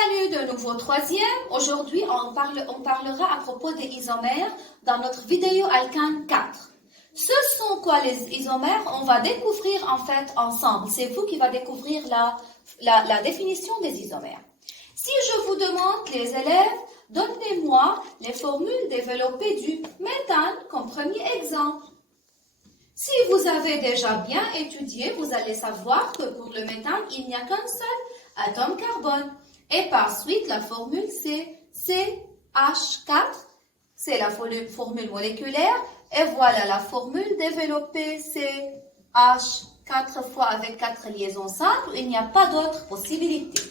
Salut de nouveau troisième. Aujourd'hui, on parlera à propos des isomères dans notre vidéo alkane 4. Ce sont quoi les isomères? On va découvrir en fait ensemble. C'est vous qui va découvrir la définition des isomères. Si je vous demande, les élèves, donnez-moi les formules développées du méthane comme premier exemple. Si vous avez déjà bien étudié, vous allez savoir que pour le méthane, il n'y a qu'un seul atome carbone. Et par suite, la formule c'est CH4, c'est la formule moléculaire. Et voilà la formule développée, c'est H4 fois avec 4 liaisons simples. Il n'y a pas d'autre possibilité.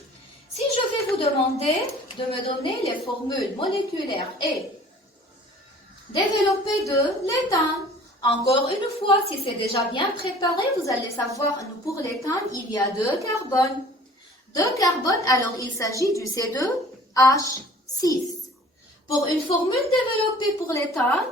Si je vais vous demander de me donner les formules moléculaires et développées de l'éthane, encore une fois, si c'est déjà bien préparé, vous allez savoir, pour l'éthane, il y a 2 carbones. 2 carbones, alors il s'agit du C2H6. Pour une formule développée pour l'éthane,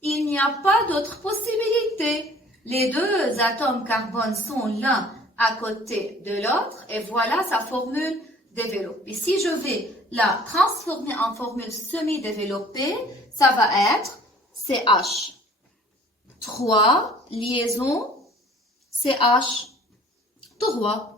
il n'y a pas d'autre possibilité. Les 2 atomes carbone sont l'un à côté de l'autre et voilà sa formule développée. Si je vais la transformer en formule semi-développée, ça va être CH3 liaison CH3.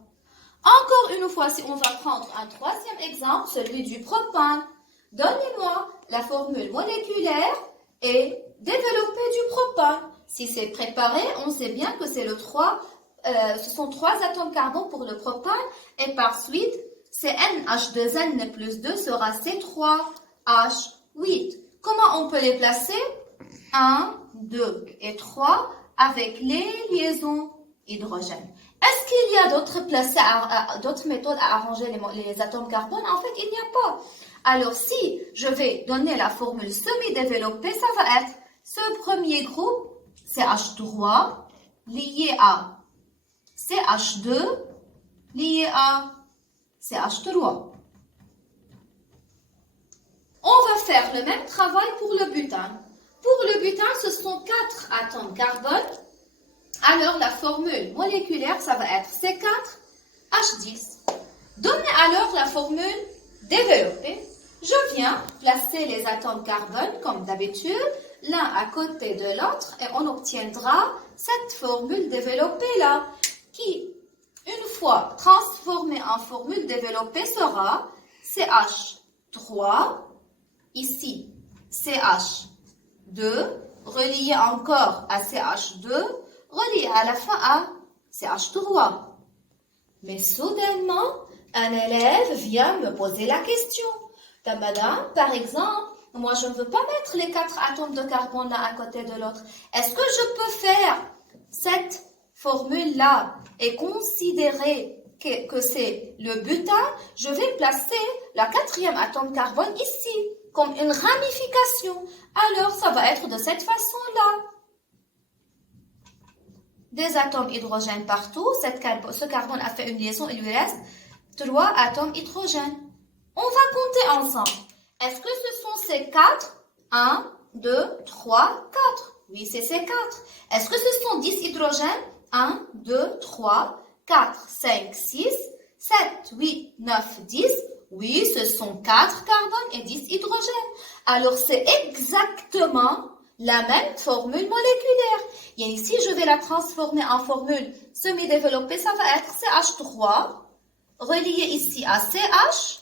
Encore une fois, si on va prendre un troisième exemple, celui du propane, donnez-moi la formule moléculaire et développée du propane. Si c'est préparé, on sait bien que c'est ce sont 3 atomes carbone pour le propane et par suite, CnH2n plus 2 sera C3H8. Comment on peut les placer? 1, 2 et 3 avec les liaisons hydrogène. Est-ce qu'il y a d'autres méthodes à arranger les atomes carbone? En fait, il n'y a pas. Alors, si je vais donner la formule semi-développée, ça va être ce premier groupe, CH3, lié à CH2, lié à CH3. On va faire le même travail pour le butane. Pour le butane, ce sont 4 atomes carbone. Alors, la formule moléculaire, ça va être C4H10. Donnez alors la formule développée. Je viens placer les atomes carbone, comme d'habitude, l'un à côté de l'autre, et on obtiendra cette formule développée-là, qui, une fois transformée en formule développée, sera CH3, ici CH2, relié encore à CH2, relié à la fin à CH3. Mais soudainement, un élève vient me poser la question. Madame, par exemple, moi je ne veux pas mettre les 4 atomes de carbone l'un à côté de l'autre. Est-ce que je peux faire cette formule-là et considérer que c'est le butane? Je vais placer le 4e atome carbone ici, comme une ramification. Alors, ça va être de cette façon-là. Des atomes hydrogène partout. Ce carbone a fait une liaison, il lui reste 3 atomes hydrogène. On va compter ensemble. Est-ce que ce sont ces 4? 1, 2, 3, 4. Oui, c'est ces 4. Est-ce que ce sont 10 hydrogènes? 1, 2, 3, 4, 5, 6, 7, 8, 9, 10. Oui, ce sont 4 carbones et 10 hydrogènes. Alors, c'est exactement la même formule moléculaire. Et ici, je vais la transformer en formule semi-développée. Ça va être CH3, relié ici à CH,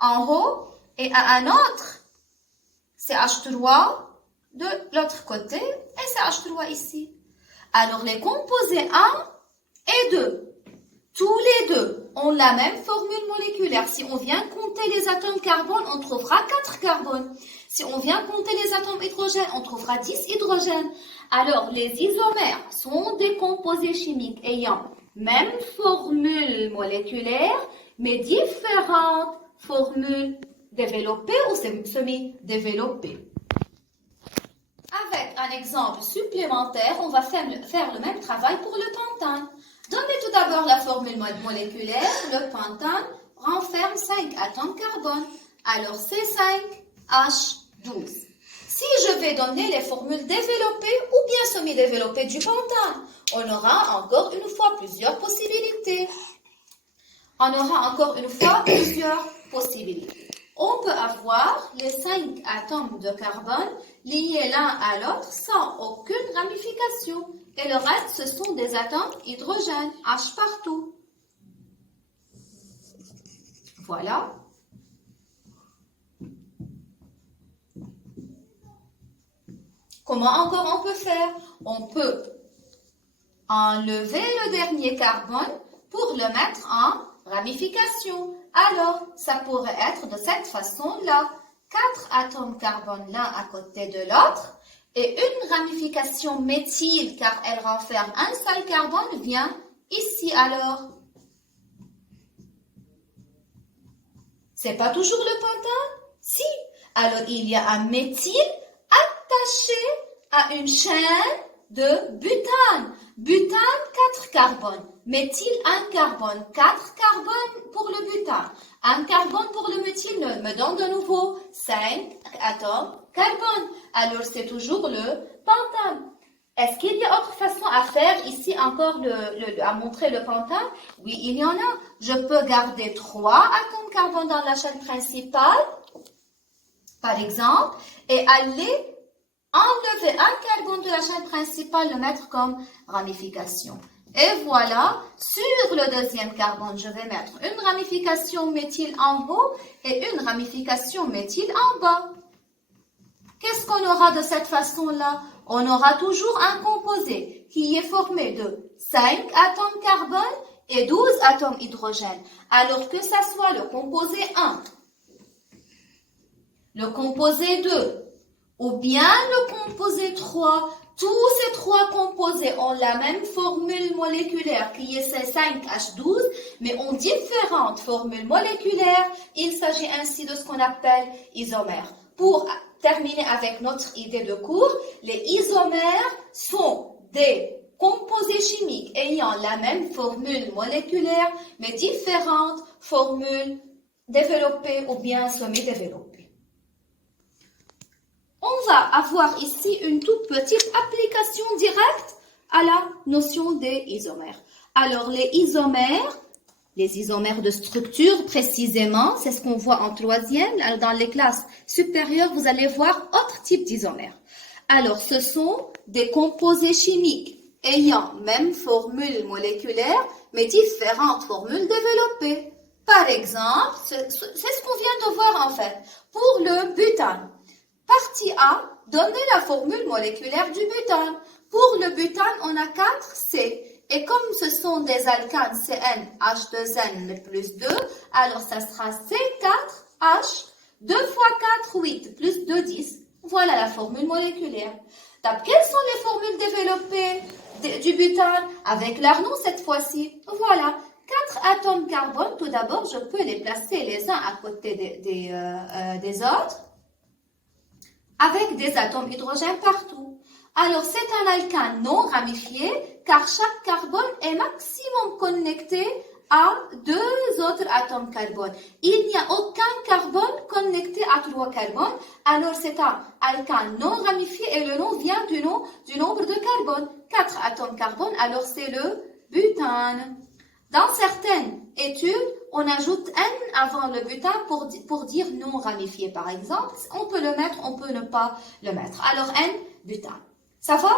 en haut, et à un autre CH3 de l'autre côté, et CH3 ici. Alors, les composés 1 et 2, tous les deux ont la même formule moléculaire. Si on vient compter les atomes carbone, on trouvera 4 carbones. Si on vient compter les atomes hydrogène, on trouvera 10 hydrogènes. Alors, les isomères sont des composés chimiques ayant même formule moléculaire, mais différentes formules développées ou semi-développées. Avec un exemple supplémentaire, on va faire le même travail pour le pentane. Donnez tout d'abord la formule moléculaire. Le pentane renferme 5 atomes carbone. Alors, c'est 5H12. Si je vais donner les formules développées ou bien semi-développées du pentane, on aura encore une fois plusieurs possibilités. On aura encore une fois plusieurs possibilités. On peut avoir les 5 atomes de carbone liés l'un à l'autre sans aucune ramification. Et le reste, ce sont des atomes hydrogène, H partout. Voilà. Comment encore on peut faire? On peut enlever le dernier carbone pour le mettre en ramification. Alors, ça pourrait être de cette façon-là. 4 atomes carbone l'un à côté de l'autre et une ramification méthyle car elle renferme un seul carbone vient ici alors. C'est pas toujours le pentane? Si. Alors, il y a un méthyle attaché à une chaîne de butane. Butane, 4 carbones. Méthyle, 1 carbone. 4 carbones pour le butane. 1 carbone pour le méthyle me donne de nouveau 5 atomes carbone. Alors, c'est toujours le pentane. Est-ce qu'il y a autre façon à faire ici encore à montrer le pentane? Oui, il y en a. Je peux garder 3 atomes carbone dans la chaîne principale, par exemple, et aller enlever un carbone de la chaîne principale, le mettre comme ramification. Et voilà, sur le deuxième carbone, je vais mettre une ramification méthyle en haut et une ramification méthyle en bas. Qu'est-ce qu'on aura de cette façon-là? On aura toujours un composé qui est formé de 5 atomes carbone et 12 atomes hydrogène. Alors que ça soit le composé 1, le composé 2, ou bien le composé 3, tous ces 3 composés ont la même formule moléculaire qui est C5H12, mais ont différentes formules moléculaires. Il s'agit ainsi de ce qu'on appelle isomères. Pour terminer avec notre idée de cours, les isomères sont des composés chimiques ayant la même formule moléculaire, mais différentes formules développées ou bien semi-développées. On va avoir ici une toute petite application directe à la notion des isomères. Alors, les isomères de structure précisément, c'est ce qu'on voit en troisième. Alors, dans les classes supérieures, vous allez voir autre type d'isomères. Alors, ce sont des composés chimiques ayant même formule moléculaire, mais différentes formules développées. Par exemple, c'est ce qu'on vient de voir en fait. Pour le butane, partie A, donnez la formule moléculaire du butane. Pour le butane, on a 4 C. Et comme ce sont des alcanes CN, H2N plus 2, alors ça sera C4H, 2 fois 4, 8, plus 2, 10. Voilà la formule moléculaire. Donc, quelles sont les formules développées du butane? Avec l'Arnon cette fois-ci. Voilà. 4 atomes carbone, tout d'abord, je peux les placer les uns à côté des autres, avec des atomes hydrogène partout. Alors, c'est un alkane non ramifié, car chaque carbone est maximum connecté à 2 autres atomes carbone. Il n'y a aucun carbone connecté à 3 carbones, alors c'est un alkane non ramifié et le nom vient du nombre de carbones. 4 atomes carbone, alors c'est le butane. Dans certaines études, on ajoute N avant le butane pour dire non ramifié, par exemple. On peut le mettre, on peut ne pas le mettre. Alors N, butane. Ça va?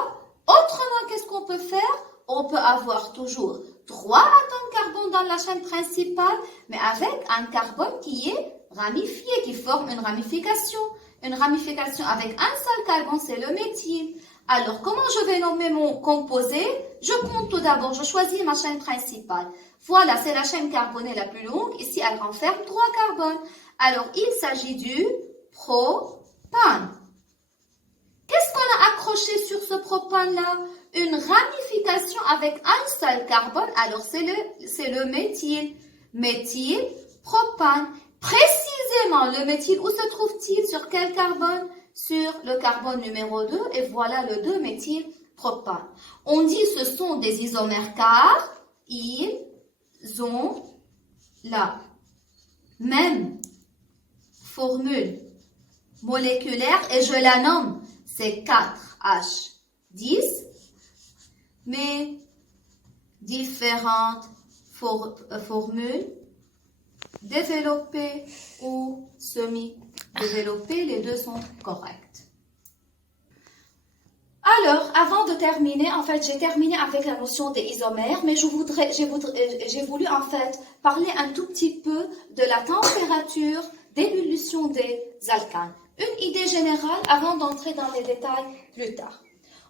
Autrement, qu'est-ce qu'on peut faire? On peut avoir toujours 3 atomes carbone dans la chaîne principale, mais avec un carbone qui est ramifié, qui forme une ramification. Une ramification avec un seul carbone, c'est le méthyle. Alors, comment je vais nommer mon composé? Je compte tout d'abord, je choisis ma chaîne principale. Voilà, c'est la chaîne carbonée la plus longue. Ici, elle renferme 3 carbones. Alors, il s'agit du propane. Qu'est-ce qu'on a accroché sur ce propane-là? Une ramification avec un seul carbone. Alors, c'est le méthyle. Méthyle, propane. Précisément, le méthyle, où se trouve-t-il? Sur quel carbone? Sur le carbone numéro 2. Et voilà le 2-méthylpropane. On dit que ce sont des isomères car ils ont la même formule moléculaire et je la nomme, c'est 4H10, mais différentes formules développé ou semi-développé, les deux sont corrects. Alors, avant de terminer, en fait, j'ai terminé avec la notion des isomères, mais j'ai voulu en fait parler un tout petit peu de la température d'ébullition des alcanes. Une idée générale avant d'entrer dans les détails plus tard.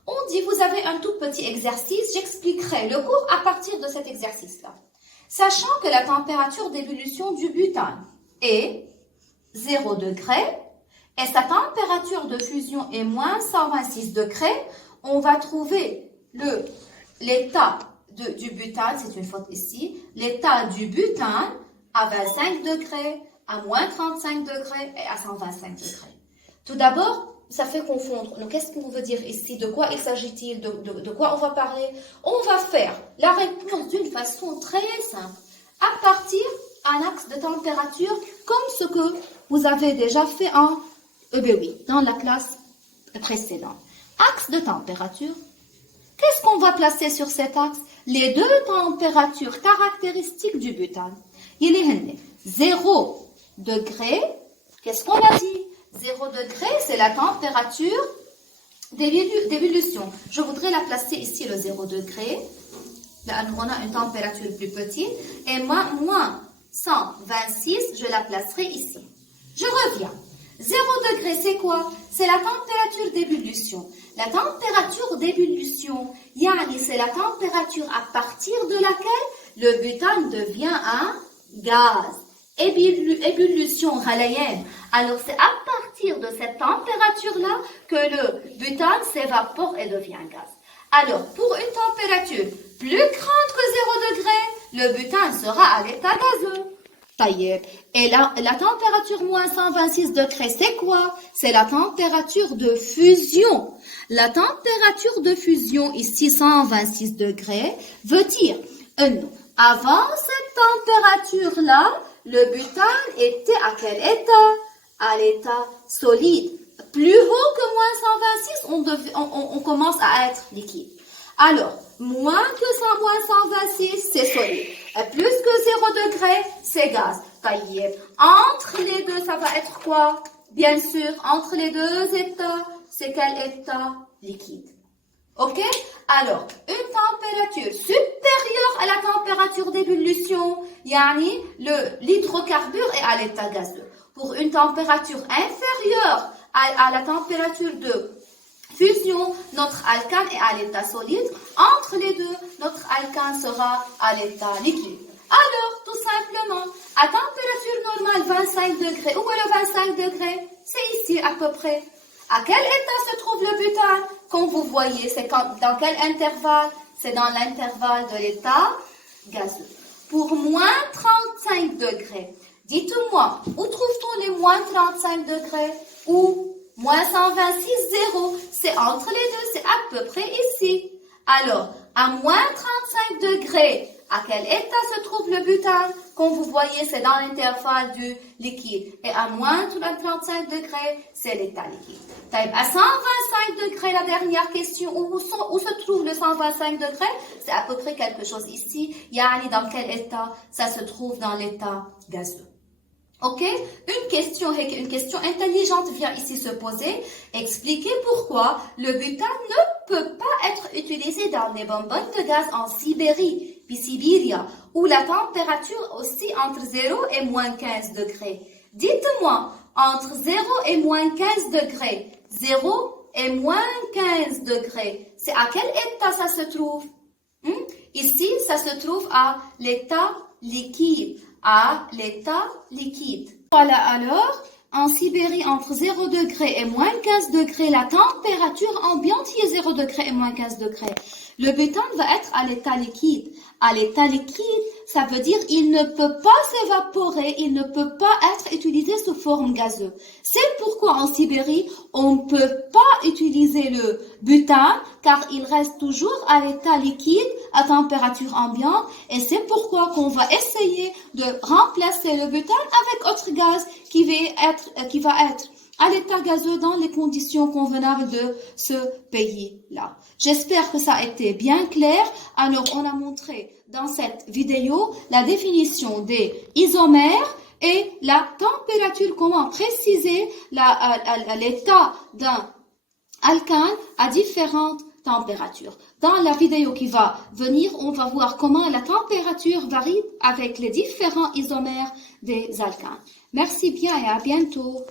On dit, vous avez un tout petit exercice, j'expliquerai le cours à partir de cet exercice-là. Sachant que la température d'ébullition du butane est 0 degré, et sa température de fusion est moins 126 degrés, on va trouver l'état du butane, c'est une faute ici, l'état du butane à 25 degrés, à moins 35 degrés et à 125 degrés. Tout d'abord, ça fait confondre. Donc, qu'est-ce qu'on veut dire ici? De quoi il s'agit-il? De quoi on va parler? On va faire la réponse d'une façon très simple, à partir d'un axe de température, comme ce que vous avez déjà fait dans la classe précédente. Axe de température. Qu'est-ce qu'on va placer sur cet axe? Les deux températures caractéristiques du butane. Il est 0 degré. Qu'est-ce qu'on a dit? 0 degré, c'est la température d'ébullition. Je voudrais la placer ici, le 0 degré. Là, on a une température plus petite. Et moins 126, je la placerai ici. Je reviens. 0 degré, c'est quoi? C'est la température d'ébullition. La température d'ébullition, c'est la température à partir de laquelle le butane devient un gaz. Ébullition halayenne. Alors, c'est à partir de cette température-là que le butane s'évapore et devient gaz. Alors, pour une température plus grande que 0 degré, le butane sera à l'état gazeux. Et la température moins 126 degrés, c'est quoi? C'est la température de fusion. La température de fusion, ici 126 degrés, veut dire, avant cette température-là, le butane était à quel état? À l'état solide. Plus haut que moins 126, on commence à être liquide. Alors, moins 126, c'est solide. Et plus que 0 degré, c'est gaz. Entre les deux, ça va être quoi? Bien sûr, entre les deux états, c'est quel état? Liquide. Ok? Alors, une température supérieure à la température d'ébullition, l'hydrocarbure est à l'état gazeux. Pour une température inférieure à la température de fusion, notre alcane est à l'état solide. Entre les deux, notre alcane sera à l'état liquide. Alors, tout simplement, à température normale 25 degrés, où est le 25 degrés? C'est ici à peu près. À quel état se trouve le butane? Comme vous voyez, c'est dans quel intervalle? C'est dans l'intervalle de l'état gazeux. Pour moins 35 degrés, dites-moi, où trouve-t-on les moins 35 degrés? Ou moins 126, 0. C'est entre les deux, c'est à peu près ici. Alors, à moins 35 degrés, à quel état se trouve le butane? Comme vous voyez, c'est dans l'intervalle du liquide. Et à moins 35 degrés, c'est l'état liquide. À 125 degrés, la dernière question, où se trouve le 125 degrés? C'est à peu près quelque chose ici. Dans quel état? Ça se trouve dans l'état gazeux. Ok? Une question intelligente vient ici se poser. Expliquez pourquoi le butane ne peut pas être utilisé dans les bonbonnes de gaz en Sibérie, puis Sibiria, où la température oscille entre 0 et moins 15 degrés. Dites-moi, entre 0 et moins 15 degrés, 0 et moins 15 degrés, c'est à quel état ça se trouve? Ici, ça se trouve à l'état liquide. Voilà alors, en Sibérie, entre 0 degré et moins 15 degrés, la température ambiante est 0 degré et moins 15 degrés. Le butane va être à l'état liquide. À l'état liquide, ça veut dire il ne peut pas s'évaporer, il ne peut pas être utilisé sous forme gazeuse. C'est pourquoi en Sibérie, on ne peut pas utiliser le butane car il reste toujours à l'état liquide à température ambiante et c'est pourquoi qu'on va essayer de remplacer le butane avec autre gaz qui va être à l'état gazeux dans les conditions convenables de ce pays-là. J'espère que ça a été bien clair. Alors, on a montré dans cette vidéo la définition des isomères et la température, comment préciser l'état d'un alcane à différentes températures. Dans la vidéo qui va venir, on va voir comment la température varie avec les différents isomères des alcanes. Merci bien et à bientôt.